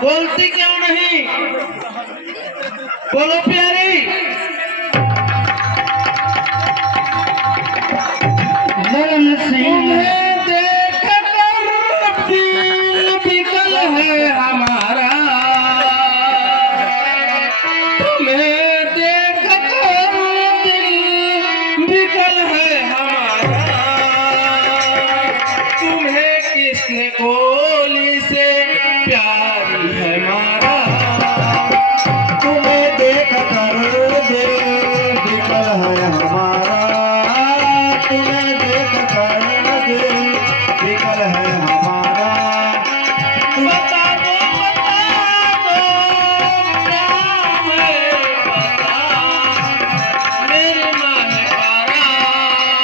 बोलती क्यों नहीं? बोलो प्यारी। ललन सिंह देख कर दिल बिकल है हमारा, तुम्हें देख कर दिल बिकल है हमारा। तुम्हें किसने गोली से प्यार है मारा, तुम्हें देख कर दिल बिकल है हमारा, तुम्हें देख कर दिल बिकल है हमारा। बता दो क्या है बता, मेरी माँ है पारा, मेरी माँ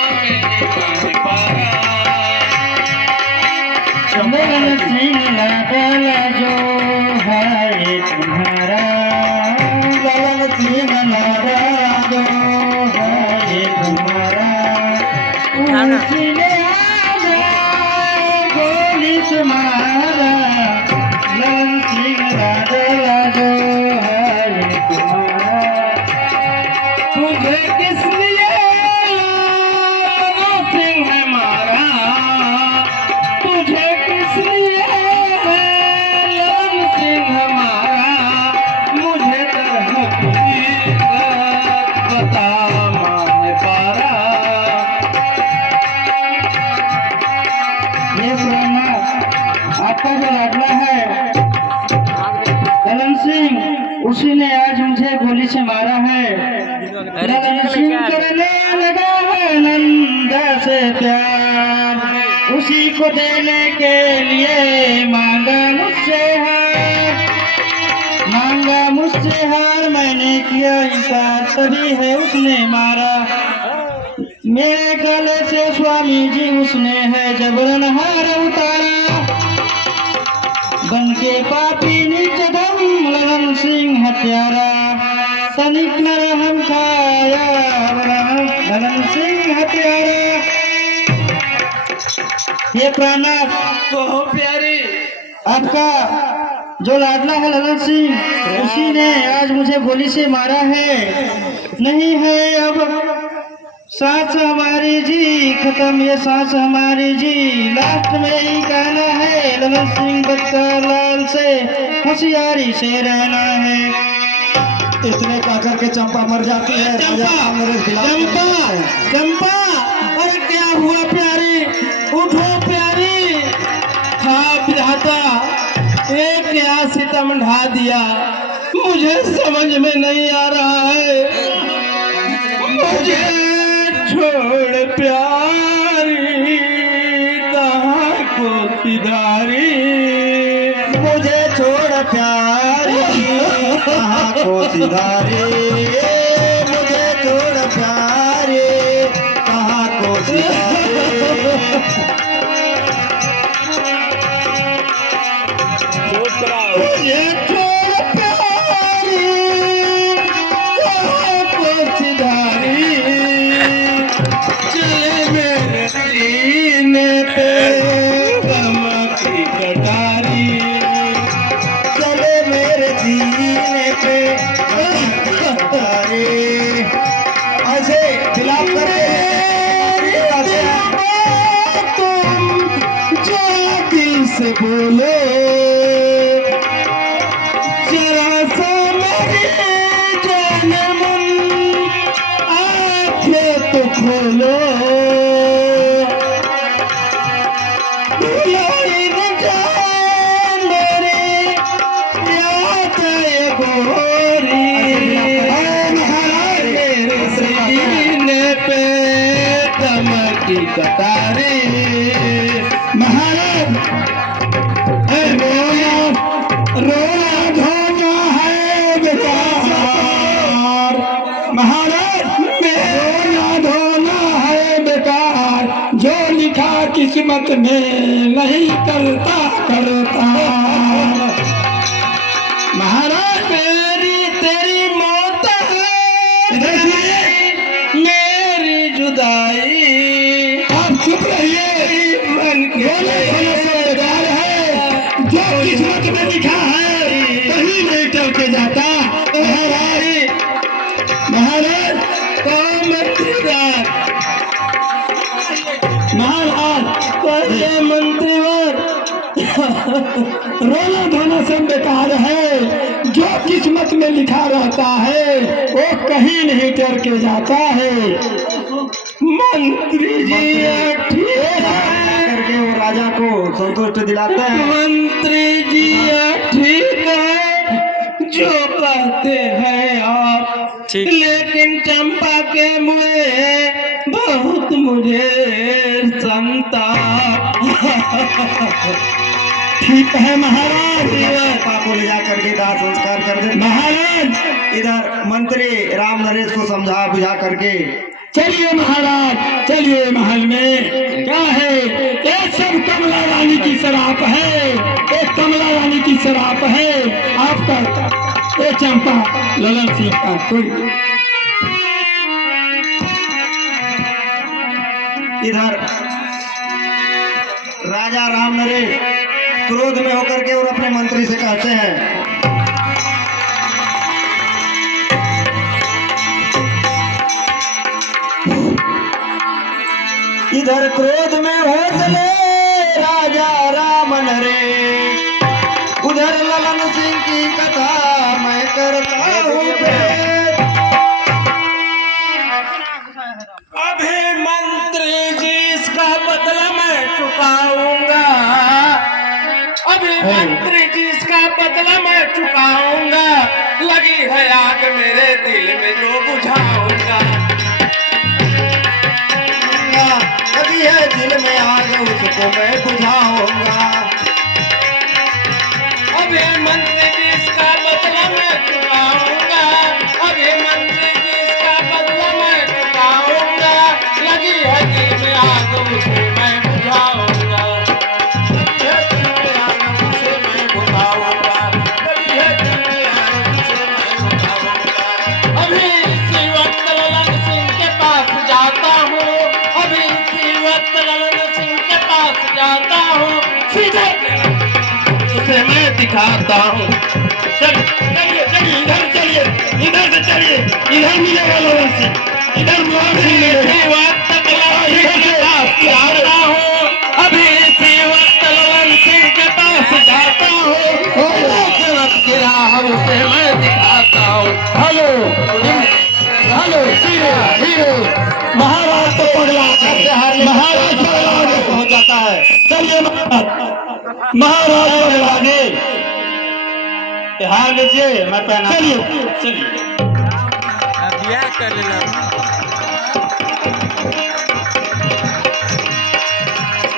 है पारा। ललन सिंह लागल जो है तुम्हारा, ललन सिंह लागल जो है तुम्हारा। उसने आजा गोली से मारा, ललन सिंह लागल जो है तुम्हारा। तुझे किस लिए ललन सिंह है मारा, तुझे किस लिए ललन सिंह है मारा। मुझे तरह बता माँ पारा। ये पुराना आपका जो लाडला है ललन सिंह, उसी ने आज मुझे गोली से मारा है। ललन सिंह करने लगा है नंदा से प्यार, उसी को देने के लिए मांगा मुझसे हार, मांगा मुझसे हार। मैंने किया इनकार, तभी है उसने मारा। मेरे गले से स्वामी जी उसने है जबरन हार उतारा। बन के पापी नीच धम ललन सिंह हत्यारा, तनिक न रहम खाया ललन सिंह हत्यारा। ये प्राणनाथ कहो प्यारी। आपका जो लाडला है ललन सिंह, उसी ने आज मुझे गोली से मारा है। नहीं है अब सांस हमारी जी खत्म, ये सांस हमारी जी। लास्ट में ही कहना है ललन सिंह बदकर लाल से होशियारी से रहना है। इतने कहकर के चंपा मर जाती है। चंपा मेरे खिलाफ चंपा चंपा, अरे क्या हुआ प्यारी? उठो प्यारी। हाँ विधाता, एक क्या सितम ढा दिया, मुझे समझ में नहीं आ रहा है। मुझे छोड़ प्यारी, कहाँ को सिधारी। मुझे छोड़ प्यारी कहाँ को सिधारे, मुझे छोड़ प्यारी कहाँ को सिधारे। मुझे छोड़ प्यारी, कहाँ को सिधारी। चले मेरे सीने पे गम की कटारी, चले मेरे सीने पे तारे। ऐसे खिलाफ तुम जो दिल से बोलो, जरा सा मेरी जान मन आँखें तो खोलो। भुलाई न जाए मेरी याद ये गोरी, मेरे सीने पे दमकी कतारी। महाराज रोना रोना धोना है बेकार। महाराज रोना धोना है बेकार, जो लिखा किस्मत में नहीं करता करता। महाराज मेरी तेरी मौत है, मेरी जुदाई। आप चुप रहिए। मन के बोले बोले सब बेकार है, जो किस्मत में लिखा है रोना धोना सब बेकार है। जो किस्मत में लिखा रहता है वो कहीं नहीं डर के जाता है। मंत्री जी ठीक है, करके वो राजा को संतुष्ट दिलाते हैं। मंत्री जी ठीक है जो कहते हैं आप, लेकिन चंपा के मुझे बहुत मुझे संताप। ठीक है महाराज, चंपा को ले जा करके दाह संस्कार कर दे। महाराज इधर मंत्री राम नरेश को समझा बुझा करके चलिए महाराज, चलिए महल में। क्या है ये सब कमला रानी की शराप है, ये कमला रानी की शराप है। आपका ये चंपा ललन सिंह का कोई। इधर राजा राम नरेश क्रोध में होकर के और अपने मंत्री से कहते हैं, इधर क्रोध में हो चले राजा राम नरेश, उधर ललन सिंह की कथा मैं करता हूँ। अभी मंत्री जी इसका बदला मैं चुकाऊंगा, अभी मंत्री जी इसका बदला मैं चुकाऊंगा। लगी है आग मेरे दिल में जो बुझाऊंगा, लगी है दिल में आग उसको मैं बुझाऊंगा। अभी मंत्री जी इसका बदला मैं चुकाऊंगा, अभी मंत्री जी इसका बदला मैं चुकाऊंगा। लगी है दिल में आग उसे मैं बुझाऊंगा, लगी है दिल में आग उसे मैं बुझाऊंगा, लगी है दिल में आग उसे मैं बुझाऊंगा। अभी इसी वक्त ललन सिंह के पास जाता हूँ, अभी इसी वक्त ललन सिंह के पास जाता हूँ, सीधे उसे मैं दिखाता हूँ। चलिए चलिए इधर चलिए, इधर से चलिए, इधर मिलेगा ललन सिंह, इधर ललन सिंह मिलेगा। इसी वक्त ललन सिंह के पास जाता हूँ, अभी इसी वक्त ललन सिंह के पास जाता हूँ, गिरा उसे मैं दिखाता हूँ। हेलो हेलो हीरो महाराज तो पगला, महाराज पगला हो जाता है। चलिए महाराज पगला ने हार लीजिए, मैं पहना। चलिए चलिए ब्याह कर लेना।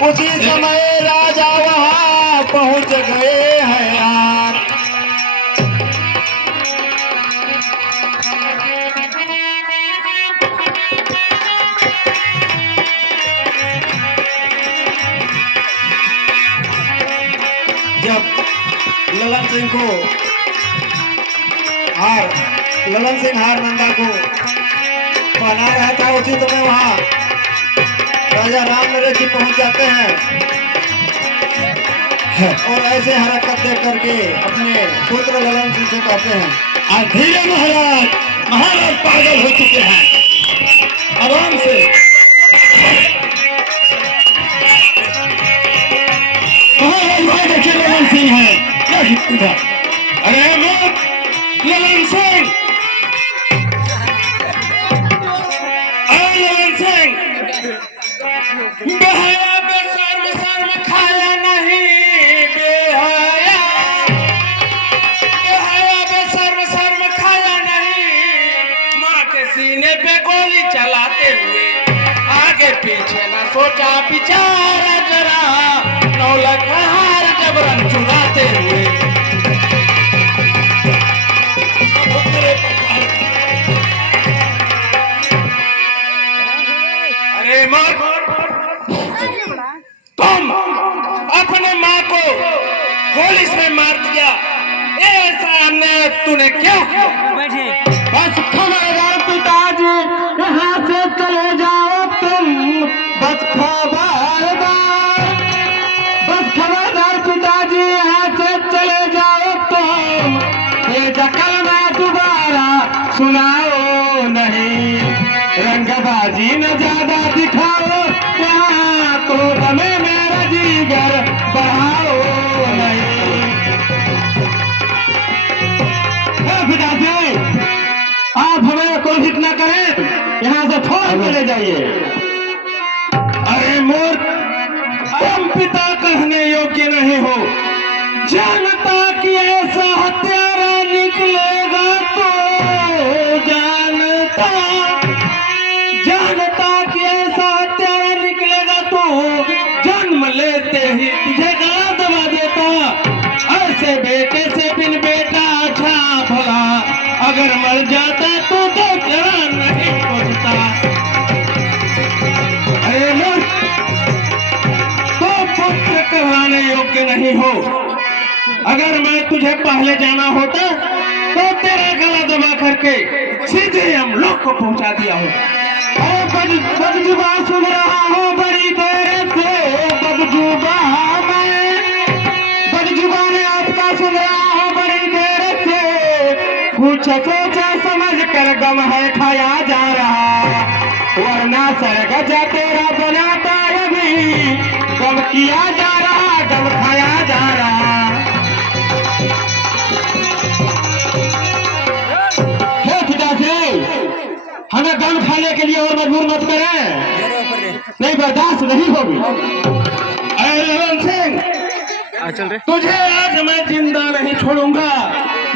उसी समय राजा वहाँ पहुँच गए हैं यार। जब ललन सिंह को ललन सिंह हार नंदा को पहना रहा था, उसी समय वहाँ राजा राम नरेश जी पहुंच जाते हैं और ऐसे हरकत देख करके अपने पुत्र ललन सिंह से कहते हैं, धीरे महाराज, महाराज पागल हो चुके हैं, आराम से। महाराज देखिए ललन सिंह है, क्या इधर? अरे लोग ललन सिंह, ललन सिंह बेहया बेशर्म शर्म खाया नहीं, बेहया बेहया बेशर्म शर्म खाया नहीं। माँ के सीने पे गोली चलाते हुए आगे पीछे न सोचा बिचारा जरा, 9 लाख हार जबरन चुराते हुए। अरे माँ, तुम अपने माँ को पुलिस में मार दिया, ऐसा अन्याय तूने क्यों किया? बस खबरदार पिताजी, यहाँ से चले जाओ तुम। बस खबरदार, बस खबरदार पिताजी, यहाँ से चले जाओ तुम। ये जकलना दोबारा सुनाओ नहीं, रंगबाजी न ज्यादा दिखाओ, यहाँ तो हमें मेरा जीगर बढ़ाओ नहीं। चले जाइए। अरे मूर्ख, तुम पिता कहने योग्य नहीं हो। जानता कि ऐसा हत्यारा निकलेगा तो जानता कि ऐसा हत्यारा निकलेगा तो जन्म लेते ही तुझे गला दबा देता। ऐसे बेटे से बिन बेटा अच्छा भला अगर मर जाता तो जरा नहीं पहुंचता। अरे मूर्ख, तो पुत्र कहलाने योग्य नहीं हो। अगर मैं तुझे पहले जाना होता तो तेरा गला दबा करके सीधे हम लोग को पहुंचा दिया होता। बदजुबा सुन रहा हूँ बड़ी देर से, बदजुबा ने आपका सुन रहा हूँ बड़ी देर से। कुछ सोचा समझ कर गम है खाया जा रहा, वरना सरगजा तेरा बनाता अभी गम किया जा रहा, गम खाया जा रहा। हमें गम खाने के लिए और मजबूर मत करें, नहीं बर्दाश्त नहीं होगी। अरे ललन सिंह, तुझे आज मैं जिंदा नहीं छोड़ूंगा।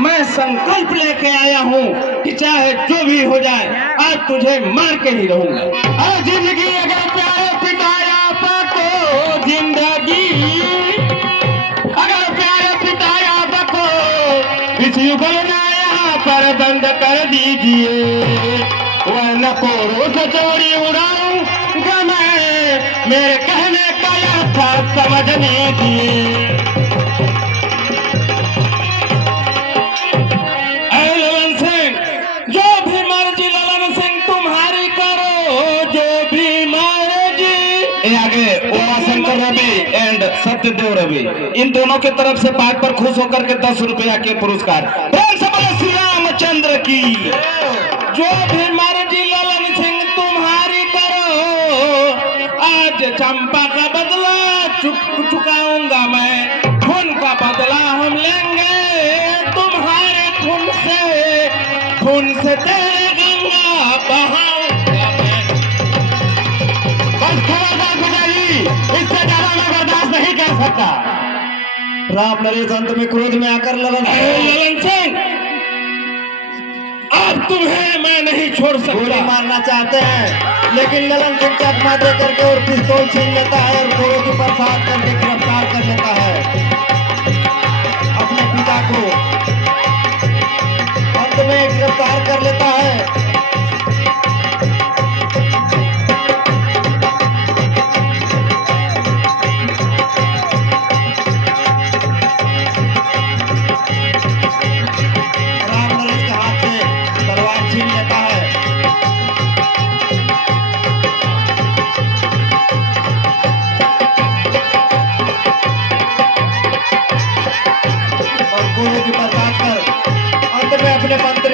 मैं संकल्प लेके आया हूँ कि चाहे जो भी हो जाए आज तुझे मार के ही रहूंगा। और जिंदगी अगर प्यारे पिताया को जिंदगी अगर प्यारे पिताया को इस युगल ना यहाँ पर बंद कर दीजिए, वरना कोरों से चोरी उड़ाऊंगा मैं। मेरे कहने का यह था समझने की। ललन सिंह, जो भी मर्जी ललन सिंह तुम्हारी करो, जो भी मर्जी। आगे उमा शंकर रवि एंड सत्यदेव रवि, इन दोनों की तरफ से पाक पर खुश होकर के 10 रुपया के पुरस्कार। प्रेम से बोलो श्री रामचंद्र की। जो भी मर्जी ललन सिंह तुम्हारी करो, आज चंपा का बदला चुकाऊंगा मैं। खून का बदला हम लेंगे तुम्हारे खून से तेरे गंगा बहाऊंगा मैं। बस खबरदार पिताजी, इससे ज्यादा मैं बर्दाश्त नहीं कर सकता। राम नरेश अंत में क्रोध में आकर ललन सिंह, अब तुम्हें मैं नहीं छोड़ सकता। गोली मारना चाहते हैं लेकिन ललन सिंह चकमा दे करके और पिस्तौल छीन लेता है और गोरों के प्रसाद करके गिरफ्तार कर लेता है अपने पिता को। अंत में गिरफ्तार कर लेता है।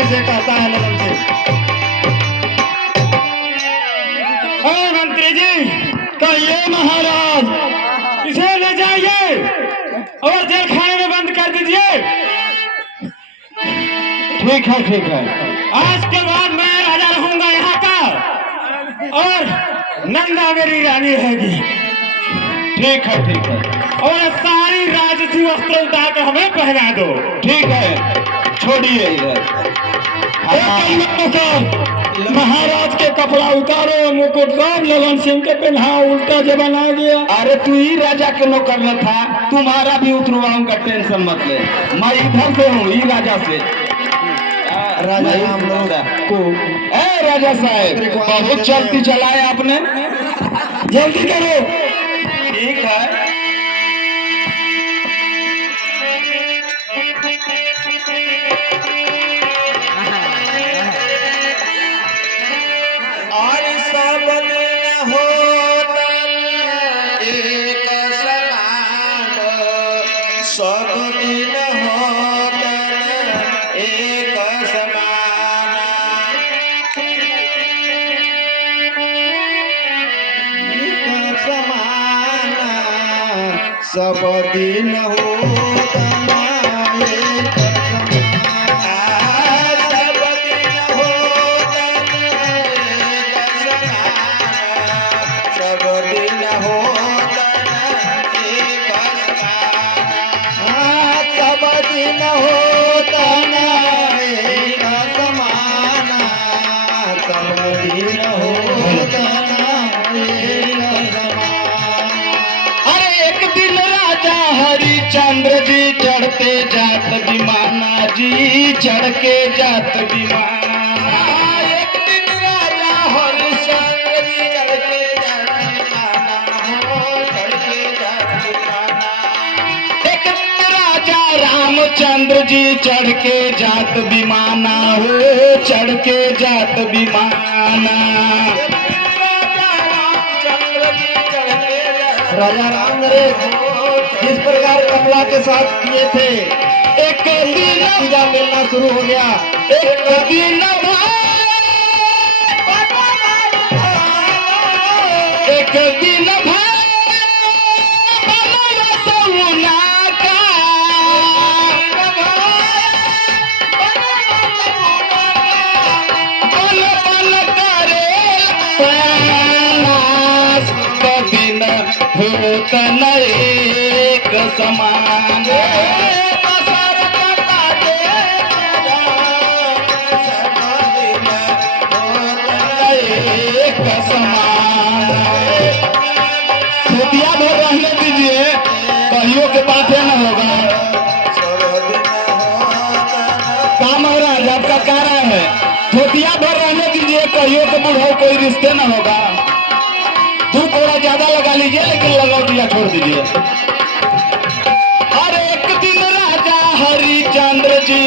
से कहता है ललन सिंह, मंत्री जी कहिए महाराज, इसे ले जाइए और जेल खाने में बंद कर दीजिए। ठीक है ठीक है, आज के बाद मैं राजा रहूंगा यहाँ का और नंदा मेरी रानी रहेगी। ठीक है और सारी राजसी वस्त्र उतार कर हमें पहना दो। ठीक है, छोड़िए इधर। महाराज के कपड़ा उतारो, मुकुट सब ललन सिंह के पहना, उल्टा जबान आ गया। अरे तू ही राजा के नौकर न था, तुम्हारा भी उतरवाऊंगा, टेंशन मत ले। मैं इधर से हूँ, ही राजा से। राजा हम लोग को राजा साहब बहुत चलती चलाए आपने, जल्दी करो। ठीक है। सब दिन होता सब दिन होता दिन होता ना एक समाना, सब दिन होता ना एक समाना। अरे एक दिन राजा हरिचंद्र जी चढ़ते जात विमाना जी, चढ़ के जात विमाना। एक दिन राजा हरिश्चंद्र जी चढ़ के जात विमाना हो, चढ़ के जात विमाना। एक दिन राजा रामचंद्र जी चढ़ के जात विमाना हो, चढ़ के जात विमाना। राजा राम नरेश जिस प्रकार कमला के साथ किए थे, एक दिन नतीजा मिलना शुरू हो गया। एक दिन एक दिन होतन एक समान एक समान। धोतिया भर रहने दीजिए, कहियो के बातें न होगा। काम हो रहा है आपका कार्य है, धोतिया भर रहने दीजिए, कहियो के बुढ़ाओ कोई रिश्ते न होगा। धूप थोड़ा ज्यादा लगा लीजिए, लेकिन लगौटिया छोड़ दीजिए। और एक दिन राजा हरिचंद्र जी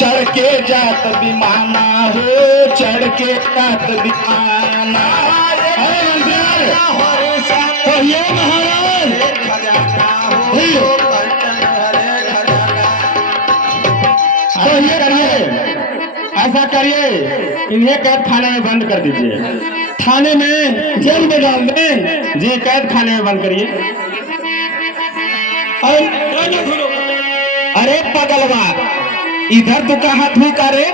चढ़ के जात विमाना हो, चढ़ के जात विमाना। कहिए महाराज, कहिए करिए, ऐसा करिए, इन्हें कैद खाने में बंद कर दीजिए। थाने में, जेल में डाल दें जी, कैद खाने में बंद करिए। अरे पगलवा, इधर तो कहाँ थूका रे?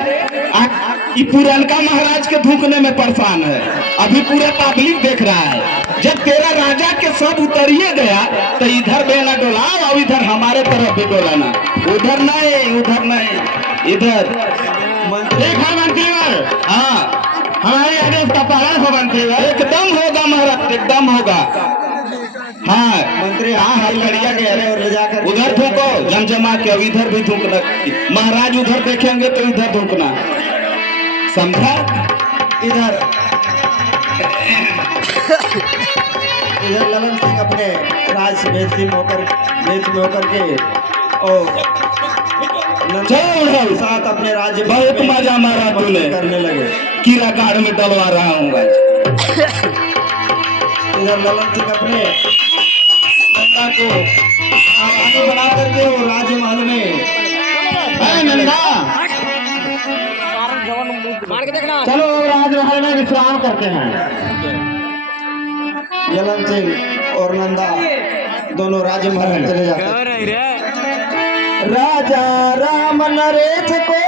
ये पुरनका महाराज के थूकने में परेशान है, अभी पूरा पब्लिक देख रहा है। जब तेरा राजा के सब उतरिए गया तो इधर बेना डोला और इधर हमारे तरफ भी डोलाना। उधर नहीं, उधर नहीं, इधर। देखा मंत्रीवर, हाँ हमारे आदेश का पालन हो मंत्रीवर। एकदम होगा महाराज, एकदम होगा। हाँ मंत्री हाँ हाँ, लड़िया के अरे और ले जाकर उधर थूको जमजमा के, अब इधर भी थूकना। महाराज उधर देखेंगे तो इधर थूकना, समझा? इधर इधर ललन सिंह अपने राज वेश में होकर के और चल साथ अपने राज्य बहुत मजा मारा तूने, करने लगे। कीड़ा काड़ में डलवा रहा हूँ आज। इधर ललन सिंह अपने नंदा को आवानी बना करके वो राज्य महल में नंदा चलो राजमहल में विश्राम करते हैं। ललन सिंह और नंदा दोनों राज्य महल में चले जाते हैं। राजा राम नरेश को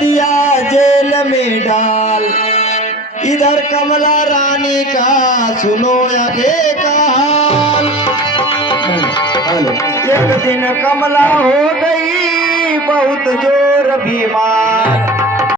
दिया जेल में डाल, इधर कमला रानी का सुनो आगे का हाल। एक दिन कमला हो गई बहुत जोर बीमार,